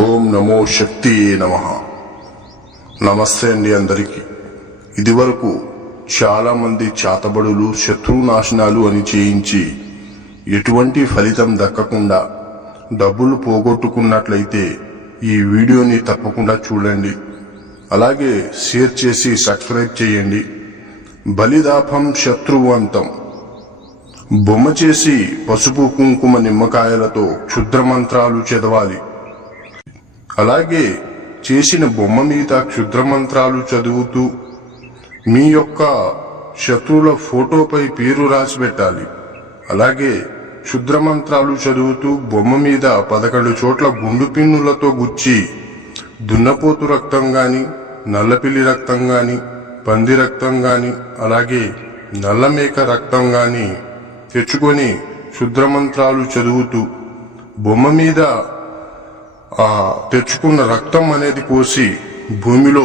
ఓం నమో శక్తి నమః. నమస్తే అండి అందరికీ. ఇదివరకు చాలా మంది చాతబడులు శత్రునాశనాలు అని చేయించి ఎటువంటి ఫలితం దక్కకుండా డబ్బులు పోగొట్టుకున్నట్లయితే ఈ వీడియోని తప్పకుండా చూడండి. అలాగే షేర్ చేసి సబ్స్క్రైబ్ చేయండి. బలిదాపం శత్రువంతం. బొమ్మ చేసి పసుపు కుంకుమ నిమ్మకాయలతో క్షుద్ర మంత్రాలు చదవాలి. అలాగే చేసిన బొమ్మ మీద క్షుద్ర మంత్రాలు చదువుతూ మీ యొక్క శత్రువుల ఫోటోపై పేరు రాసి పెట్టాలి. అలాగే క్షుద్ర మంత్రాలు చదువుతూ బొమ్మ మీద 11 చోట్ల గుండు పిన్నులతో గుచ్చి దున్నపోతు రక్తం గాని, నల్లపిల్లి రక్తం గాని, పంది రక్తం గాని, అలాగే నల్లమేక రక్తం గాని తెచ్చుకొని క్షుద్ర మంత్రాలు చదువుతూ బొమ్మ మీద తెచ్చుకున్న రక్తం అనేది పోసి భూమిలో